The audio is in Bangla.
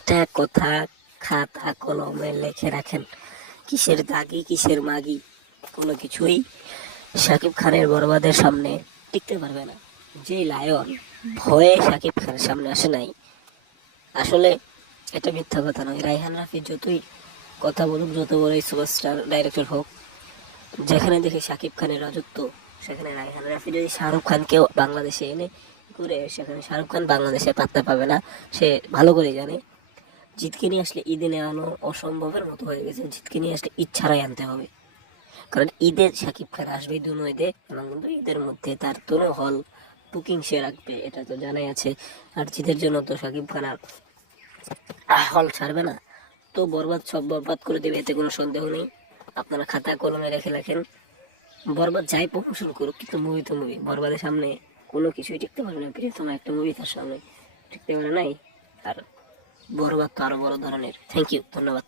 একটা কথা খাতা কলমে লিখে রাখেন। কিসের দাগি, কিসের মাগি, কোনো কিছুই শাকিব খানের বরবাদের সামনে টিকতে পারবে না। যে লায়ন, ভয়ে শাকিব খানের সামনে আসে নাই। আসলে এটা মিথ্যা কথা নয়। রাইহান রাফি যতই কথা বলুক, যত বড়ই সুপারস্টার, ডাইরেক্টর হোক, যেখানে দেখে শাকিব খানের রাজত্ব, সেখানে রাইহান রাফি যদি শাহরুখ খানকেও বাংলাদেশে এনে করে, সেখানে শাহরুখ খান বাংলাদেশে পাত্তা পাবে না, সে ভালো করে জানে। জিতকে নিয়ে আসলে ঈদে নেওয়ানো অসম্ভবের মতো হয়ে গেছে। জিতকে নিয়ে আসলে ঈদ ছাড়াই আনতে হবে। কারণ ঈদে শাকিব খান আসবে দুনো ঈদে এবং ঈদের মধ্যে তার দুনো হল বুকিং সে রাখবে, এটা তো জানাই আছে। আর জিতের জন্য তো শাকিব খান আর হল ছাড়বে না। তো বরবাদ সব বরবাদ করে দেবে, এতে কোনো সন্দেহ নেই। আপনারা খাতা কলমে রেখে রাখেন। বরবাদ যাই প্রমোশন করুক, কিন্তু মুভি তো মুভি বরবাদের সামনে কোনো কিছুই টিকতে পারবে না। প্রিয়তম একটা মুভি তার সামনে টিকতে পারে নাই। আর বরবাদ তো আরও বড় ধরনের। থ্যাংক ইউ ধন্যবাদ।